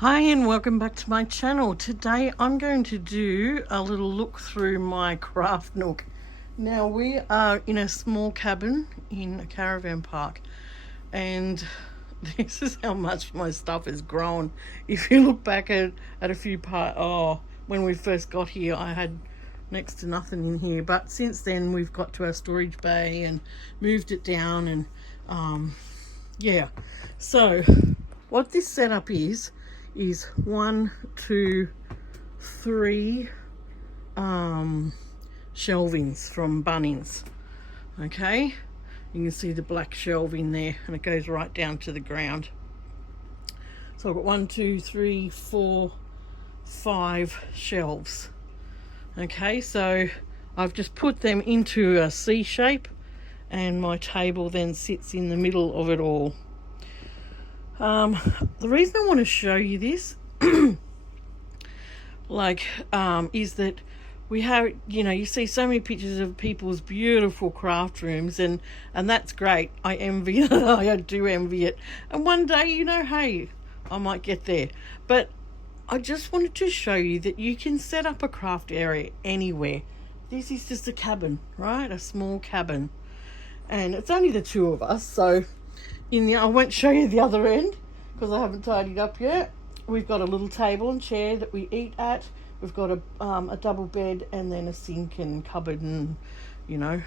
Hi and welcome back to my channel. Today I'm going to do a little look through my craft nook. Now we are in a small cabin in a caravan park and this is how much my stuff has grown. If you look back at a few when we first got here I had next to nothing in here, but since then we've got to our storage bay and moved it down and yeah. So what this setup is 1, 2, 3 shelvings from Bunnings. Okay, you can see the black shelving there and it goes right down to the ground. So I've got 1, 2, 3, 4, 5 shelves. Okay, so I've just put them into a C shape and my table then sits in the middle of it all. The reason I want to show you this is that we have, you see so many pictures of people's beautiful craft rooms and that's great. I envy it. I do envy it. And one day, hey, I might get there. But I just wanted to show you that you can set up a craft area anywhere. This is just a cabin, right? A small cabin. And it's only the two of us, so I won't show you the other end because I haven't tidied up yet. We've got a little table and chair that we eat at. We've got a double bed and then a sink and cupboard and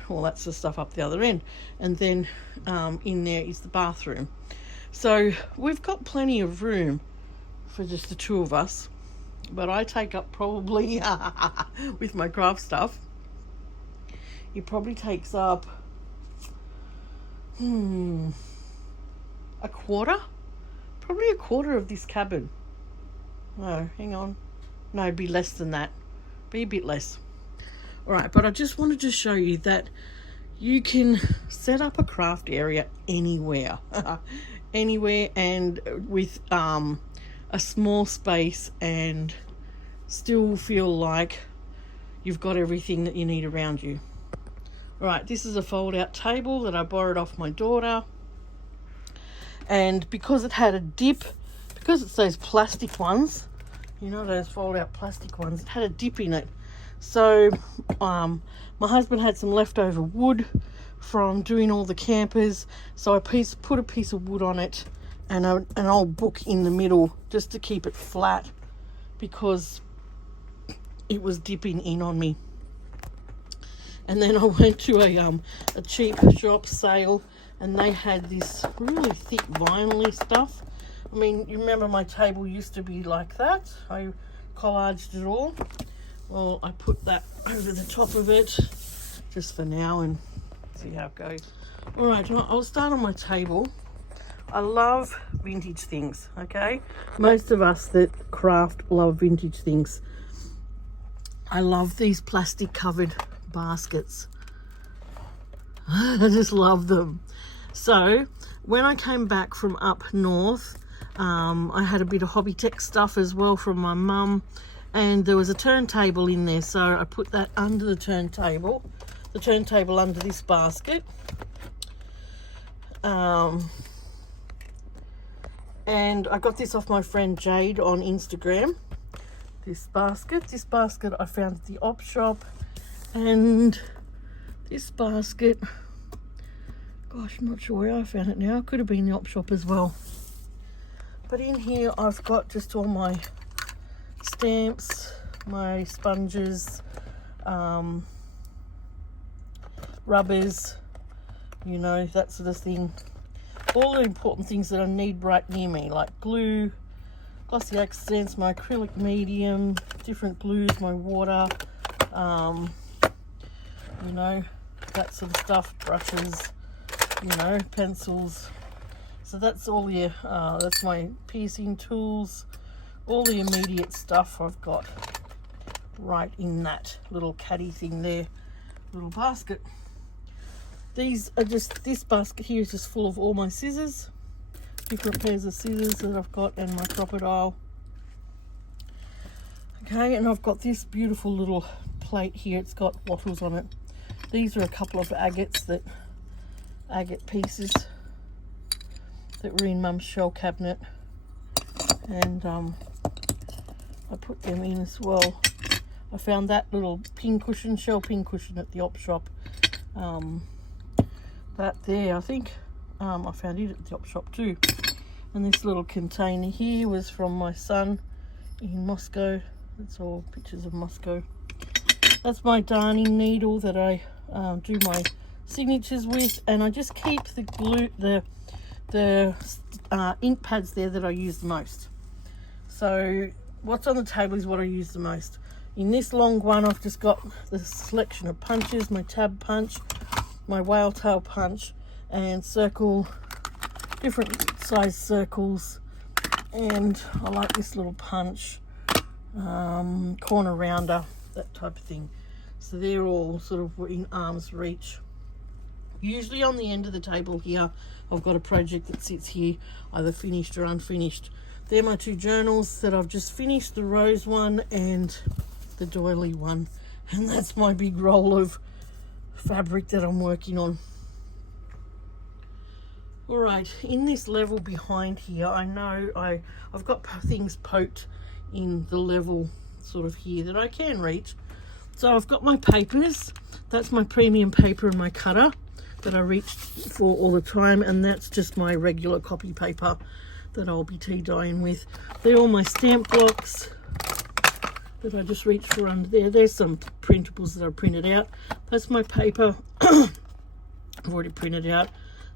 all that sort of stuff up the other end. And then in there is the bathroom. So we've got plenty of room for just the two of us. But I take up probably with my craft stuff. It probably takes up probably a quarter of this cabin. No, hang on. No, it'd be less than that. Be a bit less. All right, but I just wanted to show you that you can set up a craft area anywhere. Anywhere and with a small space and still feel like you've got everything that you need around you. All right, this is a fold-out table that I borrowed off my daughter. And because it had a dip, because it's those plastic ones, those fold-out plastic ones, it had a dip in it. So my husband had some leftover wood from doing all the campers. So I put a piece of wood on it and an old book in the middle just to keep it flat because it was dipping in on me. And then I went to a cheap shop sale and they had this really thick vinyl-y stuff. I mean, you remember my table used to be like that. I collaged it all. Well, I put that over the top of it just for now and see how it goes. All right, I'll start on my table. I love vintage things, okay? Most of us that craft love vintage things. I love these plastic covered baskets. I just love them. So when I came back from up north, I had a bit of hobby tech stuff as well from my mum, and there was a turntable in there, so I put that under the turntable under this basket. And I got this off my friend Jade on Instagram. This basket I found at the op shop, and this basket, gosh, I'm not sure where I found it now. It could have been the op shop as well. But in here I've got just all my stamps, my sponges, rubbers, that sort of thing. All the important things that I need right near me, like glue, glossy accents, my acrylic medium, different glues, my water, that sort of stuff, brushes, pencils. So that's all that's my piercing tools, all the immediate stuff I've got right in that little caddy thing there, little basket. This basket here is just full of all my scissors, different pairs of scissors that I've got, and my crocodile. Okay, and I've got this beautiful little plate here. It's got bottles on it. These are a couple of agate pieces that were in Mum's shell cabinet. and I put them in as well. I found that little pin cushion, shell pin cushion at the op shop. That there, I think I found it at the op shop too. And this little container here was from my son in Moscow. That's all pictures of Moscow. That's my darning needle that I do my signatures with, and I just keep the glue, the ink pads there that I use the most. So what's on the table is what I use the most. In this long one, I've just got the selection of punches, my tab punch, my whale tail punch, and different size circles. And I like this little punch, corner rounder, that type of thing. So they're all sort of in arm's reach. Usually on the end of the table here, I've got a project that sits here, either finished or unfinished. They're my two journals that I've just finished, the rose one and the doily one. And that's my big roll of fabric that I'm working on. All right, in this level behind here, I know I've got things poked in the level sort of here that I can reach. So I've got my papers. That's my premium paper and my cutter that I reach for all the time, and that's just my regular copy paper that I'll be tea dyeing with. They're all my stamp blocks that I just reach for under there. There's some printables that I printed out. That's my paper I've already printed out.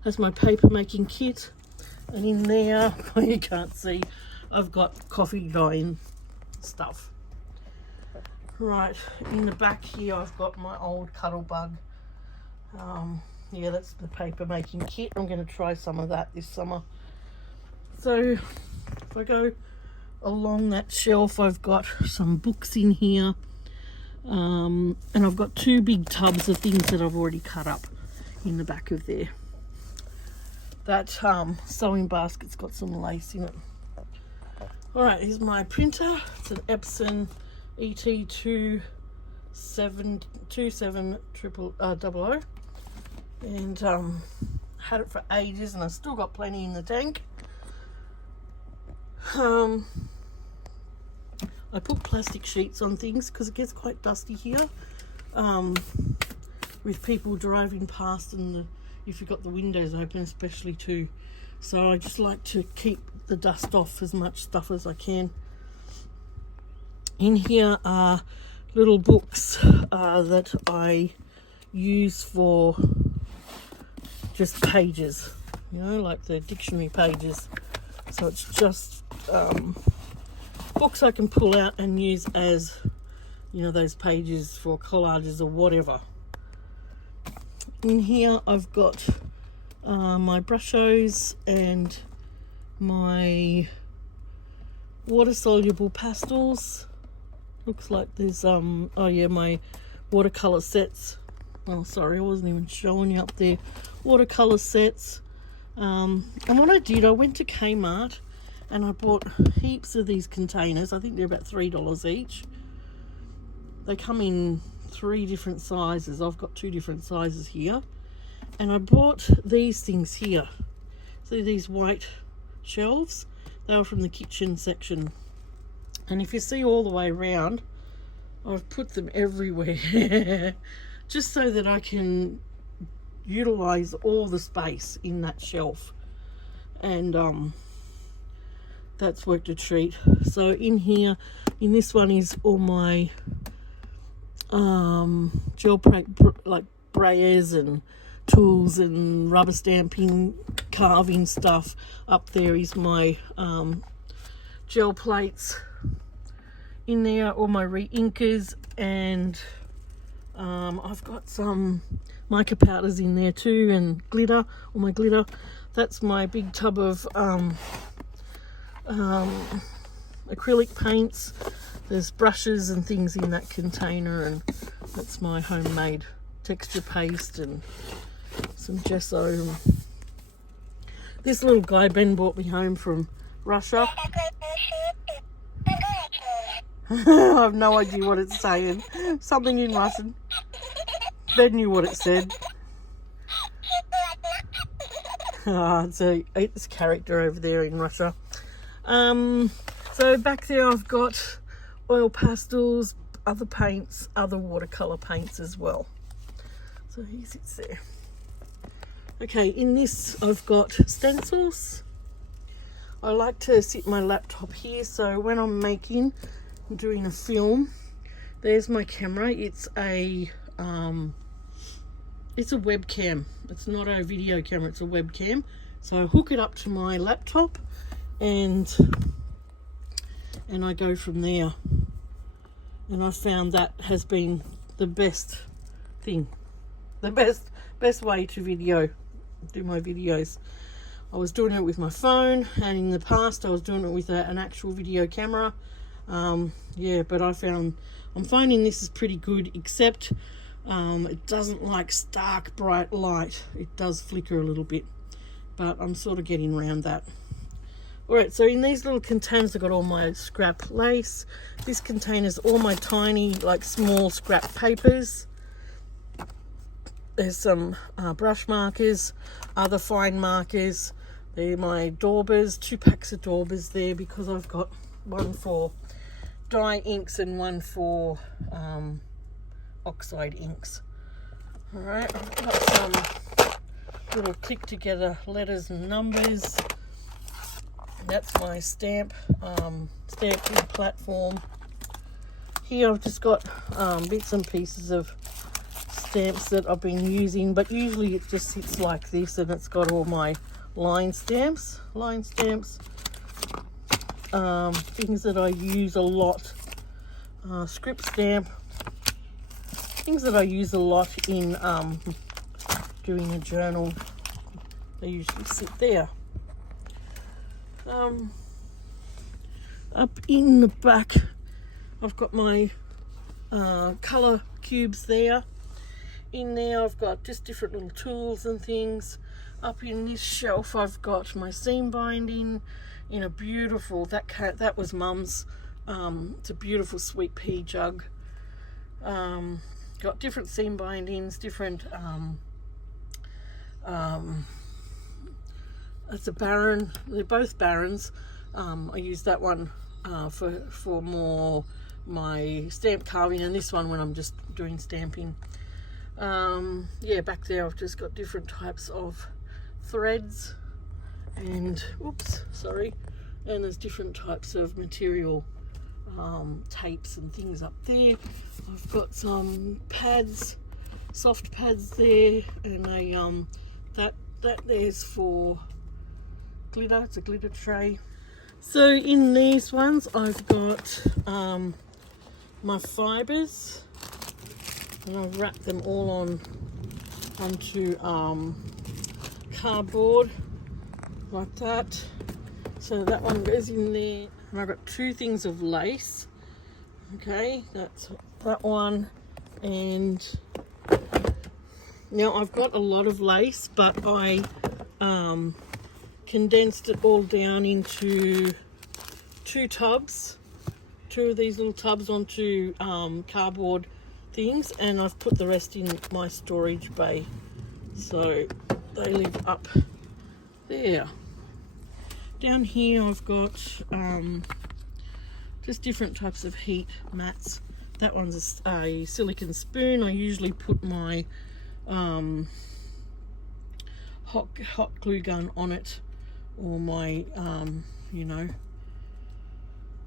That's my paper making kit, and in there, you can't see, I've got coffee dyeing stuff. Right, in the back here I've got my old Cuddle Bug. Yeah, that's the paper making kit. I'm going to try some of that this summer. So if I go along that shelf, I've got some books in here, and I've got two big tubs of things that I've already cut up in the back of there. That sewing basket's got some lace in it. Alright, here's my printer. It's an Epson ET2727000, and had it for ages, and I've still got plenty in the tank. I put plastic sheets on things because it gets quite dusty here, with people driving past, and if you've got the windows open especially too. So I just like to keep the dust off as much stuff as I can. In here are little books that I use for just pages, you know, like the dictionary pages. So it's just books I can pull out and use as, you know, those pages for collages or whatever. In here I've got my brushos and my water-soluble pastels. Looks like there's oh yeah, my watercolor sets. Oh sorry, I wasn't even showing you up there. Watercolor sets. And what I did, I went to Kmart and I bought heaps of these containers. I think they're about $3 each. They come in 3 different sizes. I've got 2 different sizes here. And I bought these things here. See these white shelves? They were from the kitchen section. And if you see all the way around, I've put them everywhere. Just so that I can utilize all the space in that shelf. And that's worked a treat. So in here, in this one is all my gel like brayers and tools and rubber stamping, carving stuff. Up there is my gel plates. In there, all my re-inkers, and I've got some mica powders in there too, and glitter, all my glitter. That's my big tub of acrylic paints. There's brushes and things in that container, and that's my homemade texture paste and some gesso. This little guy Ben brought me home from Russia. I have no idea what it's saying. Something in Russian. Ben knew what it said. It's a character over there in Russia. So back there I've got oil pastels, other paints, other watercolor paints as well. So he sits there. Okay, in this I've got stencils. I like to sit my laptop here, so when I'm doing a film, there's my camera. It's a webcam. It's not a video camera, it's a webcam. So I hook it up to my laptop and I go from there. And I found that has been the best thing, the best way to do my videos. I was doing it with my phone, and in the past I was doing it with an actual video camera. Yeah, but I'm finding this is pretty good, except it doesn't like stark bright light. It does flicker a little bit, but I'm sort of getting around that. Alright, so in these little containers I've got all my scrap lace. This container's all my tiny, like small scrap papers. There's some brush markers, other fine markers. They're my daubers, 2 packs of daubers there, because I've got one for dye inks and one for oxide inks. Alright, I've got some little click together letters and numbers. That's my stamping platform. Here I've just got bits and pieces of stamps that I've been using, but usually it just sits like this, and it's got all my line stamps, things that I use a lot, script stamp, things that I use a lot in doing a journal. They usually sit there. Up in the back I've got my colour cubes there. In there I've got just different little tools and things. Up in this shelf I've got my seam binding in a beautiful, that was Mum's, it's a beautiful sweet pea jug. Got different seam bindings, different it's a Baron, they're both Barons. I use that one for more my stamp carving, and this one when I'm just doing stamping. Yeah, back there I've just got different types of threads and and there's different types of material, tapes and things up there. I've got some pads, soft pads there, and a that there's for glitter. It's a glitter tray. So in these ones I've got my fibres, and I've wrapped them all onto cardboard like that. So that one goes in there, and I've got 2 things of lace. Okay, that's that one. And now I've got a lot of lace, but I condensed it all down into 2 tubs, 2 of these little tubs onto cardboard things, and I've put the rest in my storage bay, so they live up there. Down here I've got just different types of heat mats. That one's a silicone spoon. I usually put my hot glue gun on it, or my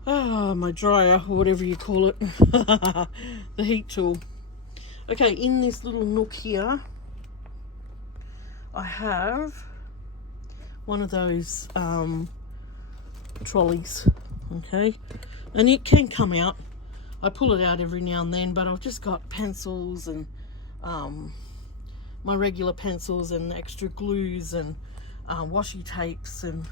my dryer, or whatever you call it, the heat tool. Okay, in this little nook here I have one of those trolleys, okay, and it can come out. I pull it out every now and then, but I've just got pencils and my regular pencils and extra glues and washi tapes and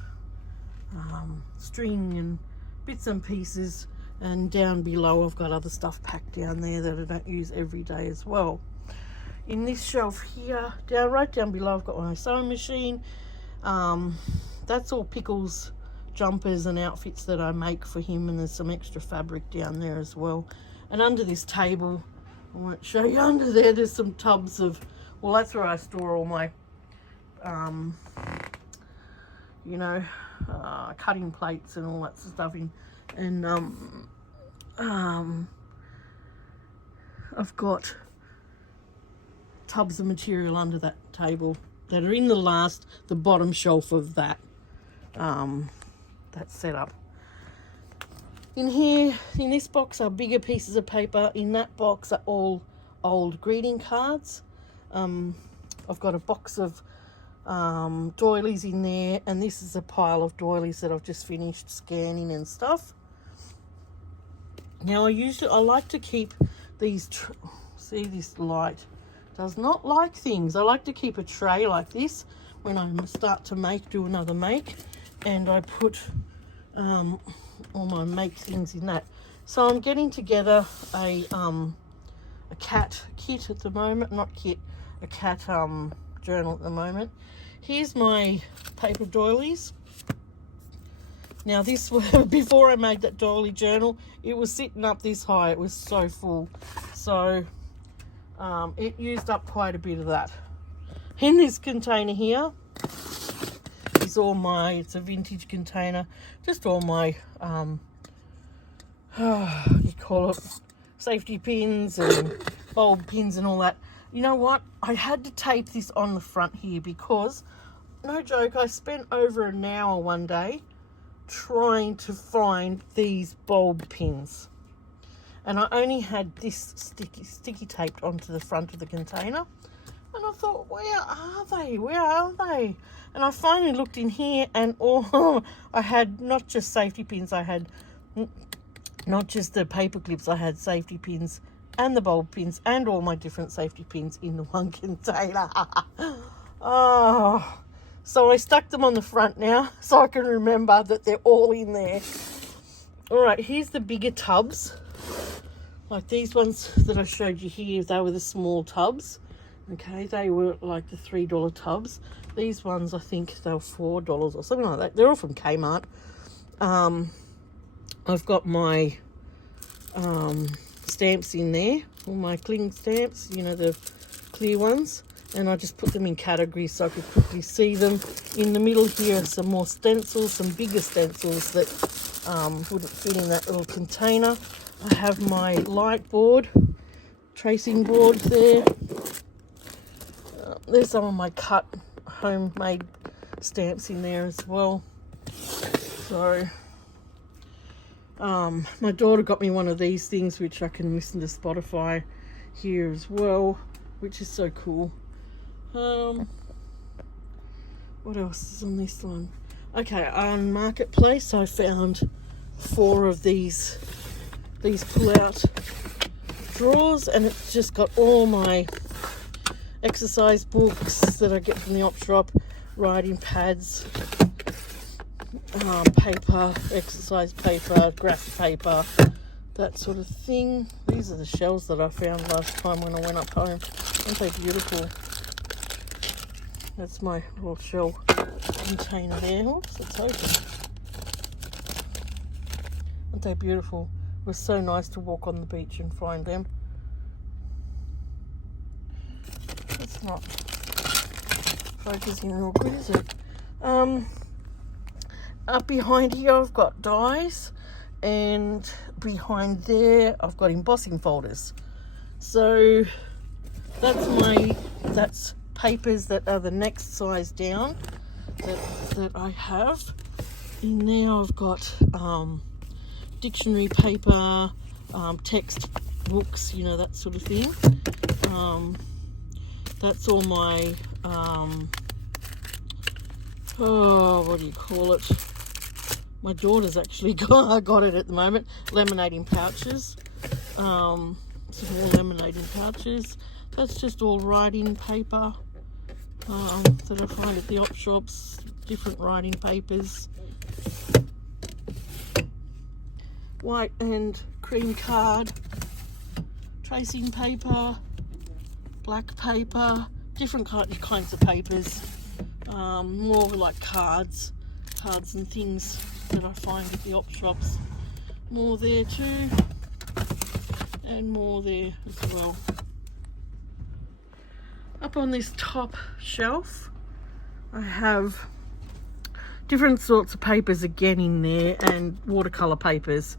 string and bits and pieces, and down below I've got other stuff packed down there that I don't use every day as well. In this shelf here, right down below, I've got my sewing machine. That's all Pickles jumpers and outfits that I make for him, and there's some extra fabric down there as well. And under this table, I won't show you, under there's some tubs of, well, that's where I store all my cutting plates and all that sort of stuff in. And I've got tubs of material under that table that are in the bottom shelf of that setup. In here, in this box are bigger pieces of paper. In that box are all old greeting cards. I've got a box of doilies in there, and this is a pile of doilies that I've just finished scanning and stuff. Now I like to keep these, see, this light does not like things. I like to keep a tray like this when I start to do another make, and I put all my make things in that. So I'm getting together a cat kit at the moment, not kit, a cat journal at the moment. Here's my paper doilies. Now this was, before I made that doily journal, it was sitting up this high. It was so full. So it used up quite a bit of that. In this container here is all my, it's a vintage container, just all my, you call it, safety pins and bulb pins and all that. You know what? I had to tape this on the front here because, no joke, I spent over an hour one day trying to find these bulb pins, and I only had this sticky taped onto the front of the container, and I thought, where are they? And I finally looked in here, and I had not just safety pins, I had not just the paper clips, I had safety pins and the bulb pins and all my different safety pins in the one container. Oh, so I stuck them on the front now so I can remember that they're all in there. All right, here's the bigger tubs. Like these ones that I showed you here, they were the small tubs. Okay, they were like the $3 tubs. These ones, I think they were $4 or something like that. They're all from Kmart. I've got my stamps in there, all my cling stamps, you know, the clear ones. And I just put them in categories so I could quickly see them. In the middle here are some more stencils, some bigger stencils that wouldn't fit in that little container. I have my light board, tracing board there. There's some of my cut homemade stamps in there as well. So my daughter got me one of these things which I can listen to Spotify here as well, which is so cool. What else is on this one? Okay, on Marketplace I found 4 of these pull-out drawers, and it's just got all my exercise books that I get from the op shop, writing pads, paper, exercise paper, graph paper, that sort of thing. These are the shells that I found last time when I went up home. Aren't they beautiful? That's my little shell container there. Oops, it's open. Aren't they beautiful? It was so nice to walk on the beach and find them. It's not focusing real good, is it? Up behind here I've got dies, and behind there I've got embossing folders. So that's papers that are the next size down that I have. In there I've got dictionary paper, text books, you know, that sort of thing. That's all my what do you call it? My daughter's actually got it at the moment. Laminating pouches. Some more laminating pouches. That's just all writing paper that I find at the op shops. Different writing papers. White and cream card. Tracing paper. Black paper. Different kinds of papers. More like cards and things that I find at the op shops. More there too, and more there as well. Up on this top shelf I have different sorts of papers again in there, and watercolor papers.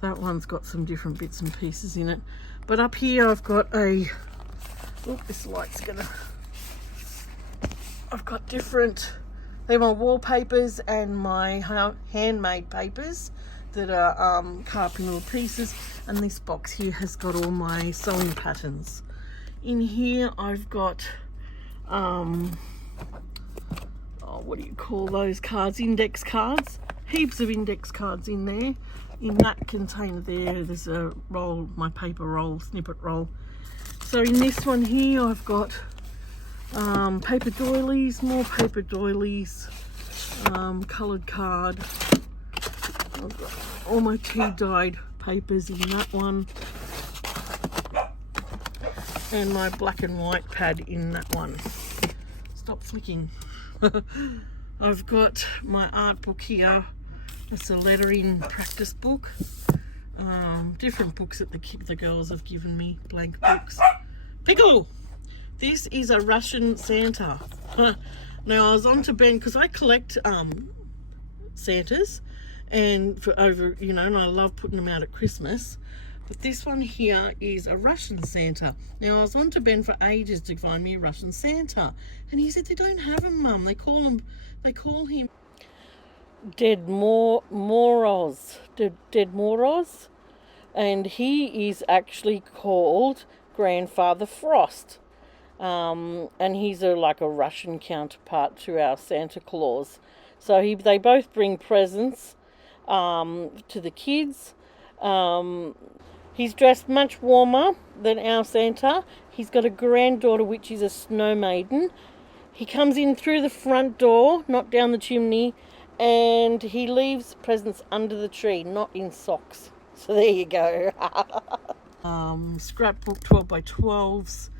That one's got some different bits and pieces in it. But up here I've got a, oh, this light's gonna, I've got different, they're my wallpapers and my handmade papers that are cut up in little pieces. And this box here has got all my sewing patterns. In here I've got, oh, what do you call those cards? Index cards. Heaps of index cards in there. In that container there's a roll, my paper roll, snippet roll. So in this one here I've got paper doilies, more paper doilies, coloured card. I've got all my tea dyed papers in that one, and my black and white pad in that one. Stop flicking. I've got my art book here. It's a lettering practice book. Different books that the girls have given me, blank books. Pickle! This is a Russian Santa. Now I was on to Ben because I collect Santas, and for over, you know, and I love putting them out at Christmas. But this one here is a Russian Santa. Now I was on to Ben for ages to find me a Russian Santa, and he said they don't have him, Mum. They call him Dead Moros, and he is actually called Grandfather Frost. And he's like a Russian counterpart to our Santa Claus. So they both bring presents to the kids. He's dressed much warmer than our Santa. He's got a granddaughter which is a snow maiden. He comes in through the front door, not down the chimney, and he leaves presents under the tree, not in socks. So there you go. Scrapbook 12 by 12s.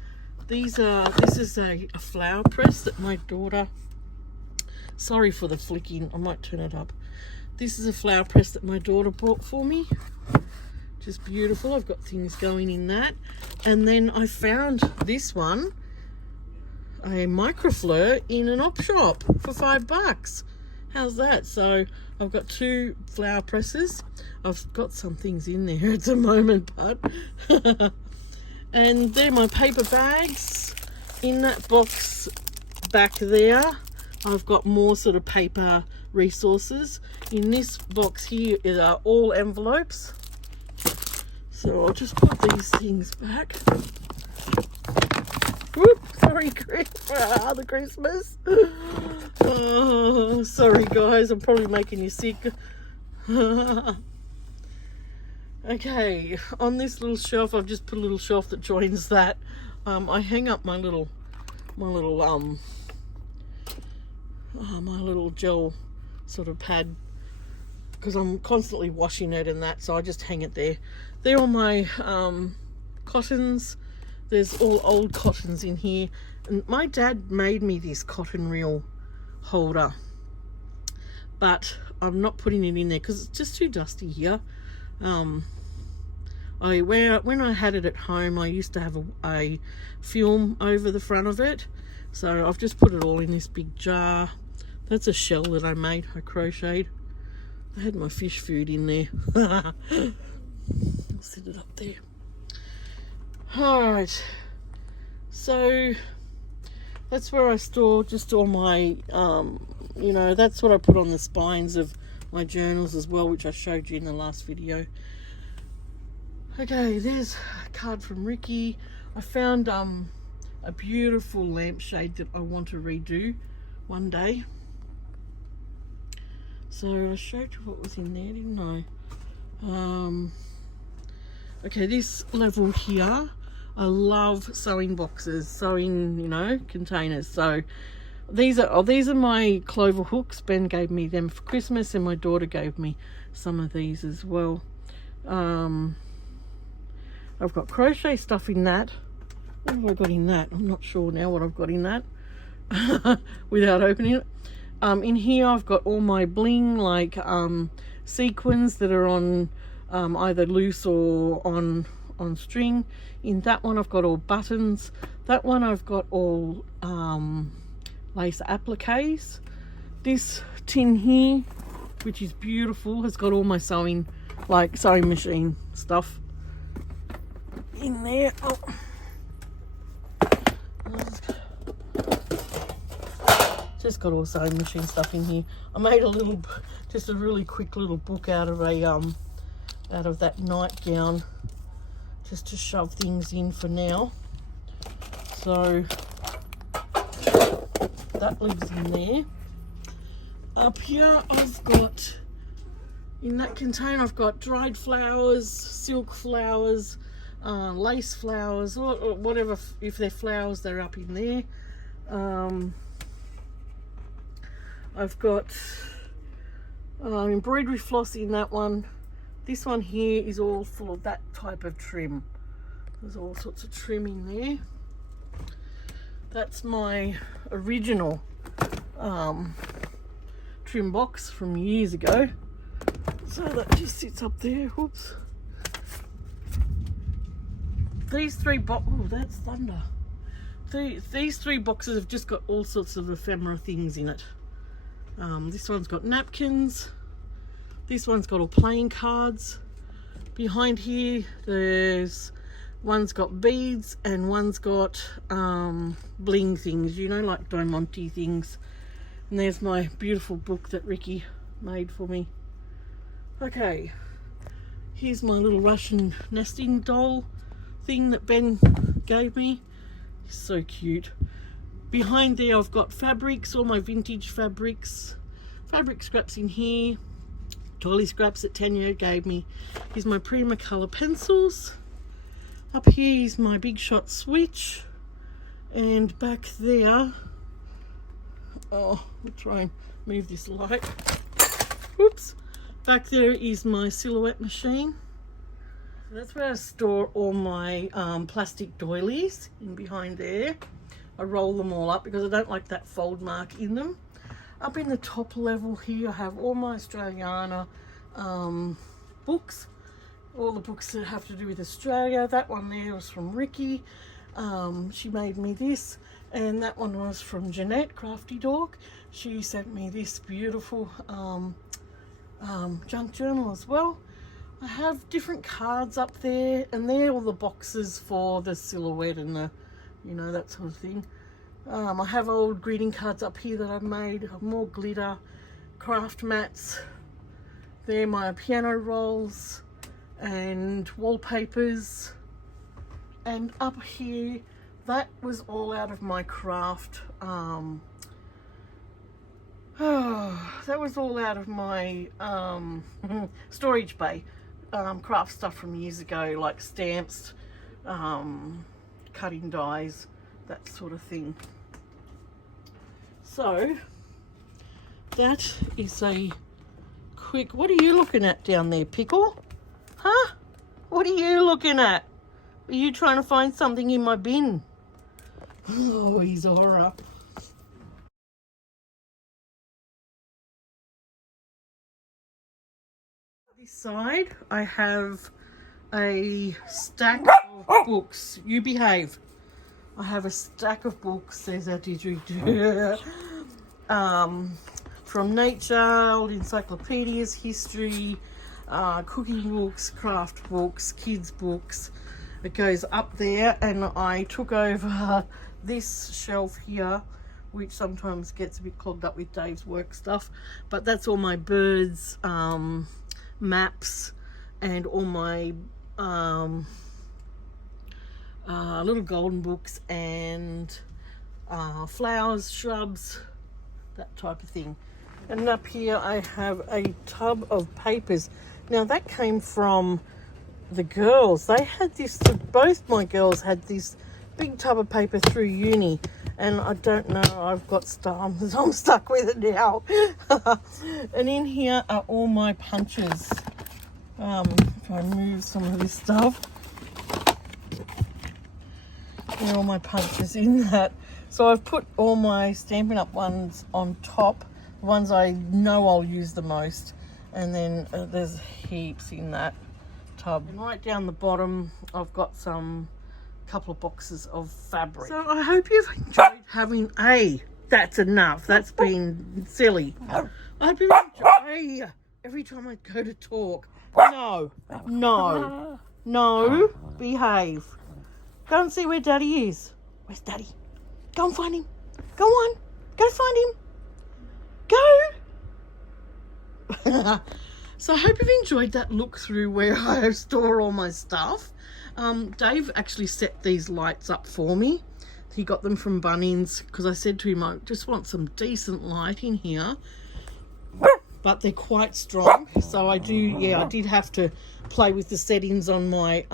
This is a flower press that my daughter, sorry for the flicking, I might turn it up. This is a flower press that my daughter bought for me. Just beautiful. I've got things going in that. And then I found this one, a microfleur in an op shop for $5. How's that? So I've got 2 flower presses. I've got some things in there at the moment, but and they're my paper bags. In that box back there I've got more sort of paper resources. In this box here are all envelopes. So I'll just put these things back. Whoop, sorry, the Christmas. Oh, sorry guys, I'm probably making you sick. Okay, on this little shelf, I've just put a little shelf that joins that. I hang up my little gel sort of pad because I'm constantly washing it and that, so I just hang it there. They're all my cottons. There's all old cottons in here, and my dad made me this cotton reel holder, but I'm not putting it in there because it's just too dusty here. When I had it at home, I used to have a film over the front of it, so I've just put it all in this big jar. That's a shell that I made, I crocheted. I had my fish food in there. I'll set it up there. Alright, so that's where I store just all my, you know, that's what I put on the spines of my journals as well, which I showed you in the last video. Okay, there's a card from Ricky. I found a beautiful lampshade that I want to redo one day. So I showed you what was in there, didn't I? Okay, this level here, I love sewing boxes, sewing, you know, containers. So these are my clover hooks. Ben gave me them for Christmas, and my daughter gave me some of these as well. I've got crochet stuff in that. What have I got in that? I'm not sure now what I've got in that without opening it. In here I've got all my bling, like sequins that are on either loose or on string. In that one I've got all buttons. That one I've got all lace appliques. this tin here, which is beautiful, has got all my sewing machine stuff in there. Oh. Just got all sewing machine stuff in here. I made just a really quick little book out of that nightgown, just to shove things in for now. So that lives in there. Up here I've got, in that container, I've got dried flowers, silk flowers, lace flowers, or whatever. If they're flowers, they're up in there. I've got embroidery floss in that one. This one here is all full of that type of trim. There's all sorts of trim in there. That's my original trim box from years ago. So that just sits up there. Whoops. These three oh, that's thunder. These three boxes have just got all sorts of ephemera things in it. This one's got napkins. This one's got all playing cards. Behind here, one's got beads and one's got bling things, you know, like diamante things. And there's my beautiful book that Ricky made for me. Okay, here's my little Russian nesting doll thing that Ben gave me. So cute. Behind there I've got fabrics, all my vintage fabrics, fabric scraps in here, dolly scraps that Tanya gave me. Here's my Prima colour pencils. Up here is my Big Shot switch, and back there, oh, I'll try and move this light. Whoops. Back there is my silhouette machine. That's where I store all my plastic doilies, in behind there. I roll them all up because I don't like that fold mark in them. Up in the top level here I have all my Australiana books, all the books that have to do with Australia. That one there was from Ricky. She made me this, and that one was from Jeanette, Crafty Dog. She sent me this beautiful junk journal as well. I have different cards up there, and they're all the boxes for the silhouette and the, you know, that sort of thing. I have old greeting cards up here that I've made, more glitter, craft mats. They're my piano rolls and wallpapers. And up here, that was all out of my craft. That was all out of my storage bay. Craft stuff from years ago, like stamps, cutting dies, that sort of thing. So that is a quick, what are you looking at down there, Pickle? Huh? What are you looking at? Are you trying to find something in my bin? Oh, he's a horror. This side I have a stack of books. You behave. I have a stack of books. There's our didgeridoo. From nature, old encyclopedias, history, cooking books, craft books, kids books. It goes up there, and I took over this shelf here, which sometimes gets a bit clogged up with Dave's work stuff, but that's all my birds, maps, and all my little golden books and flowers, shrubs, that type of thing. And up here I have a tub of papers. Now that came from the girls. They had this, both my girls had this big tub of paper through uni, and I don't know, I've got stuff, I'm stuck with it now. And in here are all my punches. If I move some of this stuff, there are all my punches in that. So I've put all my Stampin' Up! Ones on top, the ones I know I'll use the most, and then there's heaps in that tub. And right down the bottom I've got some couple of boxes of fabric. So I hope you've enjoyed having a That's enough. That's been silly. I'd be like, every time I go to talk. No, no, no, behave. Go and see where Daddy is. Where's Daddy? Go and find him. Go on, go find him. Go. So I hope you've enjoyed that look through where I store all my stuff. Dave actually set these lights up for me. He got them from Bunnings because I said to him, I just want some decent light in here. But they're quite strong. So I did have to play with the settings on my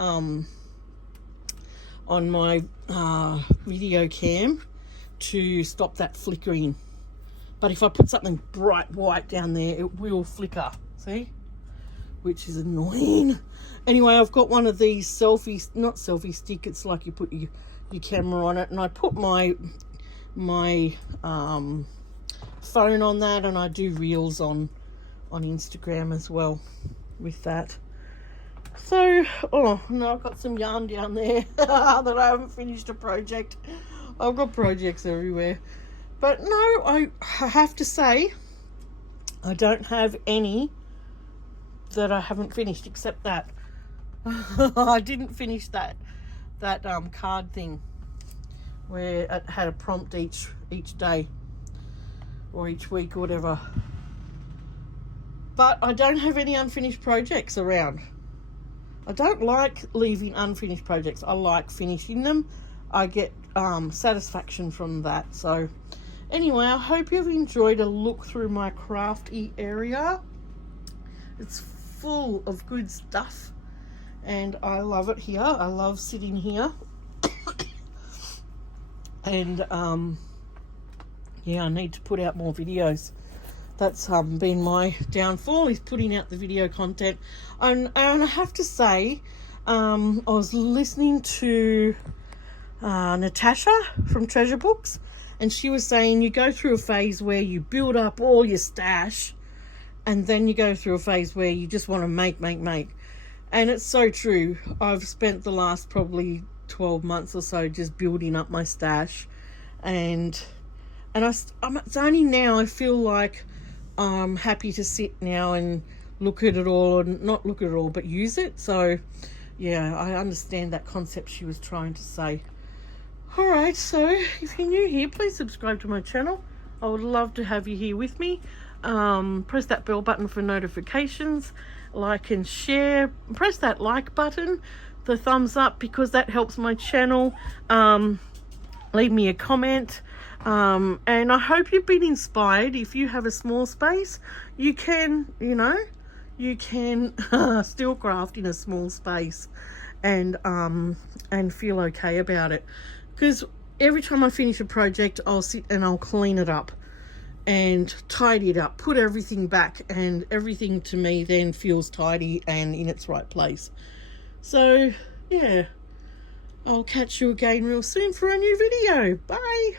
video cam to stop that flickering. But if I put something bright white down there, it will flicker. See? Which is annoying. Anyway, I've got one of these not selfie stick, it's like you put your camera on it, and I put my phone on that, and I do reels on Instagram as well with that. So, oh no, I've got some yarn down there that I haven't finished a project. I've got projects everywhere. But no, I have to say, I don't have any that I haven't finished except that. I didn't finish that card thing where it had a prompt each day or each week or whatever. But I don't have any unfinished projects around. I don't like leaving unfinished projects. I like finishing them. I get satisfaction from that. So anyway, I hope you've enjoyed a look through my crafty area. It's full of good stuff and I love it here. I love sitting here. And yeah, I need to put out more videos. That's been my downfall, is putting out the video content. And I have to say, I was listening to Natasha from Treasure Books, and she was saying you go through a phase where you build up all your stash, and then you go through a phase where you just want to make. And it's so true. I've spent the last probably 12 months or so just building up my stash, and it's only now I feel like I'm happy to sit now and look at it all, or not look at it all, but use it. So yeah, I understand that concept she was trying to say. Alright, so if you're new here, please subscribe to my channel. I would love to have you here with me. Press that bell button for notifications, like and share. Press that like button, the thumbs up, because that helps my channel. Leave me a comment. And I hope you've been inspired. If you have a small space, you can still craft in a small space and feel okay about it. Because every time I finish a project, I'll sit and I'll clean it up and tidy it up, put everything back, and everything to me then feels tidy and in its right place. So yeah, I'll catch you again real soon for a new video. Bye.